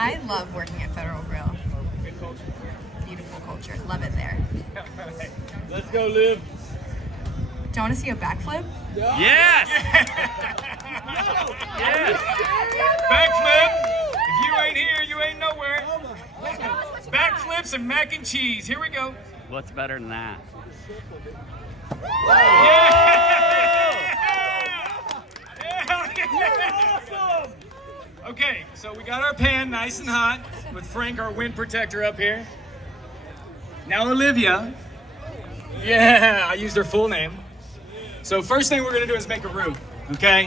I love working at Federal Grill. Beautiful culture. Love it there. Let's go, Liv. Do you want to see a backflip? Yes! Yes! Backflip. If you ain't here, you ain't nowhere. Backflips and mac and cheese. Here we go. What's better than that? Awesome. Okay, so we got our pan nice and hot with Frank, our wind protector, up here. Now Olivia. Yeah, I used her full name. So first thing we're gonna do is make a roux, okay?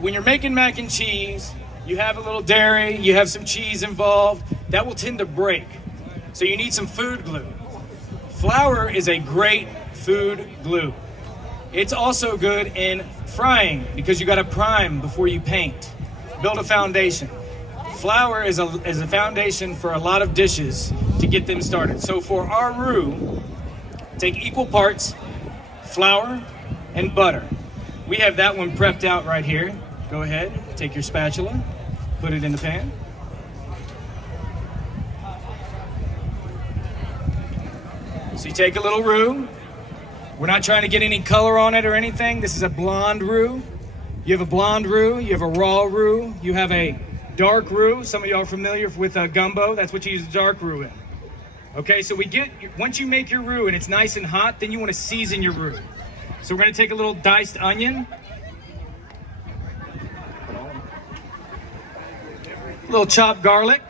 When you're making mac and cheese, you have a little dairy, you have some cheese involved, that will tend to break. So you need some food glue. Flour is a great food glue. It's also good in frying because you gotta prime before you paint. Build a foundation. Flour is a foundation for a lot of dishes to get them started. So for our roux, take equal parts flour and butter. We have that one prepped out right here. Go ahead, take your spatula, put it in the pan. So you take a little roux. We're not trying to get any color on it or anything. This is a blonde roux. You have a blonde roux, you have a raw roux, you have a dark roux. Some of y'all are familiar with gumbo. That's what you use dark roux in. Okay, so once you make your roux and it's nice and hot, then you want to season your roux. So we're going to take a little diced onion, a little chopped garlic.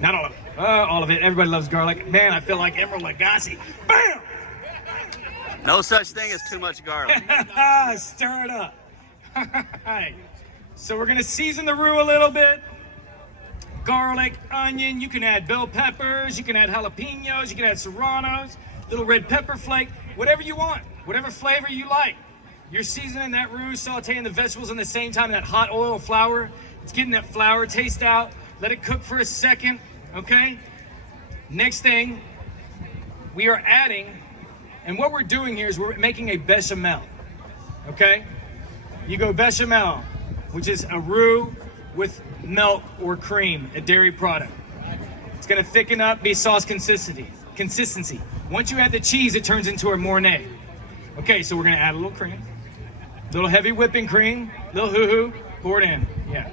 Not all of it. All of it. Everybody loves garlic. Man, I feel like Emerald Lagasse. Bam! No such thing as too much garlic. Stir it up. All right. So we're going to season the roux a little bit. Garlic, onion, you can add bell peppers, you can add jalapenos, you can add serranos, little red pepper flake, whatever you want, whatever flavor you like. You're seasoning that roux, sauteing the vegetables in the same time, that hot oil flour. It's getting that flour taste out. Let it cook for a second, okay? Next thing, we are adding, and what we're doing here is we're making a bechamel, okay? You go bechamel, which is a roux with milk or cream, a dairy product. It's gonna thicken up, be sauce consistency. Once you add the cheese, it turns into a Mornay. Okay, so we're gonna add a little cream, a little heavy whipping cream, little hoo-hoo, pour it in. Yeah,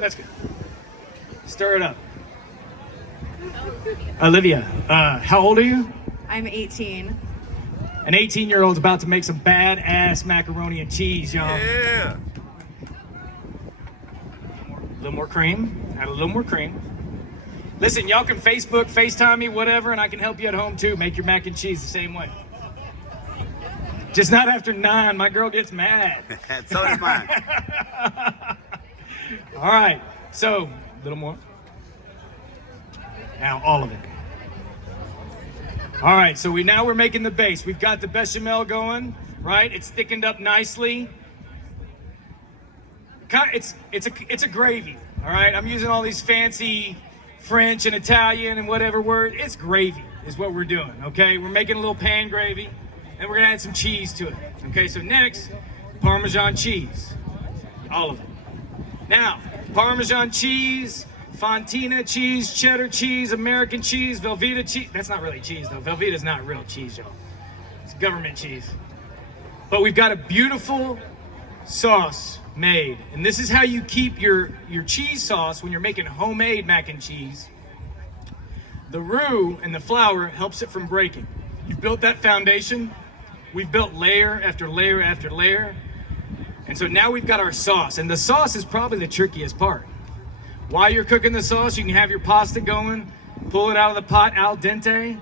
that's good. Stir it up. Olivia, how old are you? I'm 18. An 18-year-old's about to make some badass macaroni and cheese, y'all. Yeah. A little more cream, add a little more cream. Listen, y'all can Facebook, FaceTime me, whatever, and I can help you at home too. Make your mac and cheese the same way. Just not after 9, my girl gets mad. So does mine. All right, so a little more. Now all of it. All right, so we're making the base. We've got the bechamel going, right? It's thickened up nicely. It's a gravy, all right? I'm using all these fancy French and Italian and whatever word. It's gravy is what we're doing, okay? We're making a little pan gravy, and we're gonna add some cheese to it. Okay, so next, Parmesan cheese, all of it. Now, Parmesan cheese, Fontina cheese, cheddar cheese, American cheese, Velveeta cheese. That's not really cheese though. Velveeta's not real cheese, y'all. It's government cheese. But we've got a beautiful sauce made. And this is how you keep your cheese sauce when you're making homemade mac and cheese. The roux and the flour helps it from breaking. You've built that foundation. We've built layer after layer after layer. And so now we've got our sauce. And the sauce is probably the trickiest part. While you're cooking the sauce, you can have your pasta going, pull it out of the pot al dente,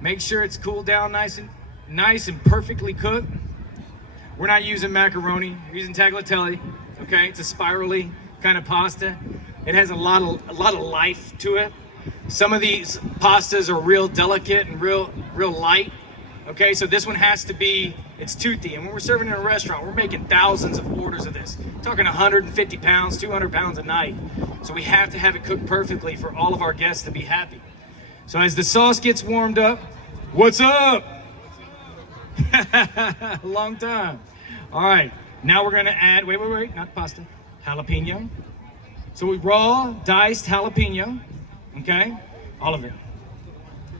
make sure it's cooled down nice and perfectly cooked. We're not using macaroni, we're using tagliatelle, okay? It's a spirally kind of pasta. It has a lot of life to it. Some of these pastas are real delicate and real light, okay? So this one has to be, it's toothy. And when we're serving in a restaurant, we're making thousands of orders of this. We're talking 150 pounds, 200 pounds a night. So we have to have it cooked perfectly for all of our guests to be happy. So as the sauce gets warmed up, what's up? Long time. All right, now we're gonna add, wait, not pasta, jalapeno. So we raw diced jalapeno, okay? All of it.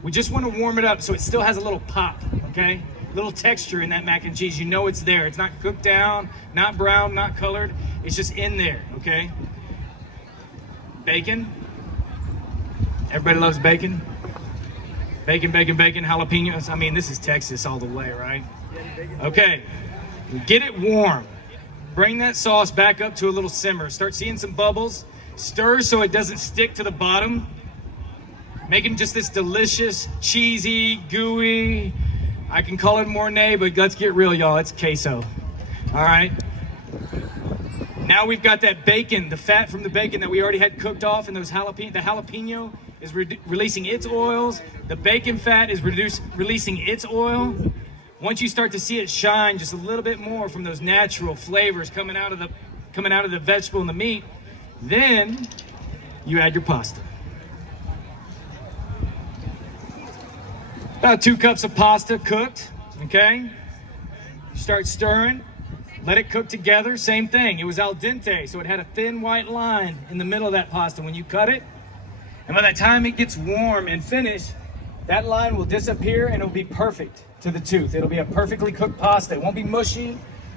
We just want to warm it up so it still has a little pop, okay? Little texture in that mac and cheese. You know it's there. It's not cooked down, not brown, not colored. It's just in there, okay? Bacon. Everybody loves bacon. Bacon, bacon, bacon, jalapenos. I mean, this is Texas all the way, right? Okay, get it warm. Bring that sauce back up to a little simmer. Start seeing some bubbles. Stir so it doesn't stick to the bottom. Making just this delicious, cheesy, gooey, I can call it Mornay, but let's get real, y'all. It's queso. All right. Now we've got that bacon, the fat from the bacon that we already had cooked off, and those jalapeno. The jalapeno is releasing its oils. The bacon fat is releasing its oil. Once you start to see it shine just a little bit more from those natural flavors coming out of the vegetable and the meat, then you add your pasta. About 2 cups of pasta cooked, okay? Start stirring, let it cook together. Same thing, it was al dente, so it had a thin white line in the middle of that pasta when you cut it. And by the time it gets warm and finished, that line will disappear and it'll be perfect to the tooth. It'll be a perfectly cooked pasta. It won't be mushy,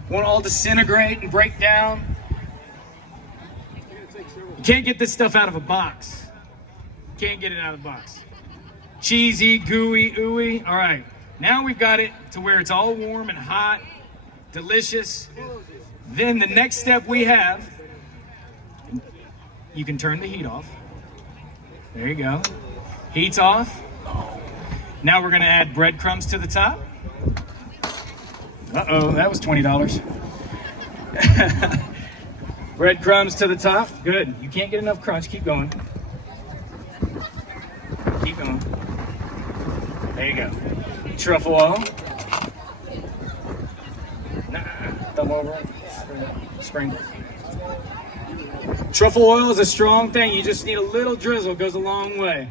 won't all disintegrate and break down. You can't get this stuff out of a box. Can't get it out of the box. Cheesy, gooey, ooey. All right, now we've got it to where it's all warm and hot, delicious. Then the next step we have, you can turn the heat off. There you go. Heat's off. Now we're gonna add breadcrumbs to the top. Uh-oh, that was $20. Breadcrumbs to the top. Good. You can't get enough crunch. Keep going. Keep going. There you go. Truffle oil. Thumb over it. Sprinkle. Truffle oil is a strong thing. You just need a little drizzle. It goes a long way.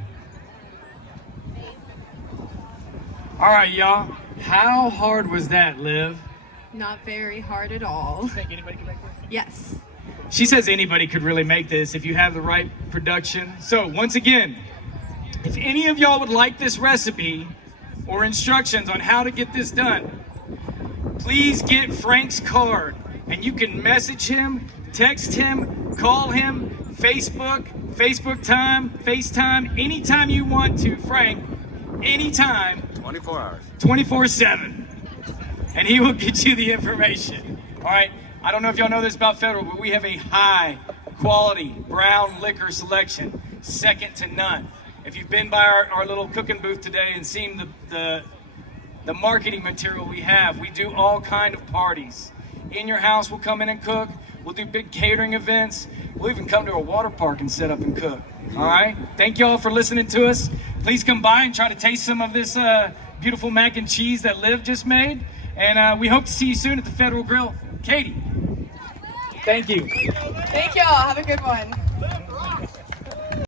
All right, y'all. How hard was that, Liv? Not very hard at all. You think anybody can make this? Yes. She says anybody could really make this if you have the right production. So once again, if any of y'all would like this recipe or instructions on how to get this done, please get Frank's card and you can message him, text him, call him, Facebook time, FaceTime, anytime you want to, Frank, anytime. 24 hours. 24/7. And he will get you the information. All right. I don't know if y'all know this about Federal, but we have a high quality brown liquor selection, second to none. If you've been by our little cooking booth today and seen the marketing material we have, we do all kind of parties. In your house, we'll come in and cook. We'll do big catering events. We'll even come to a water park and set up and cook. All right. Thank y'all for listening to us. Please come by and try to taste some of this beautiful mac and cheese that Liv just made. And we hope to see you soon at the Federal Grill. Katy, thank you. Thank y'all. Have a good one.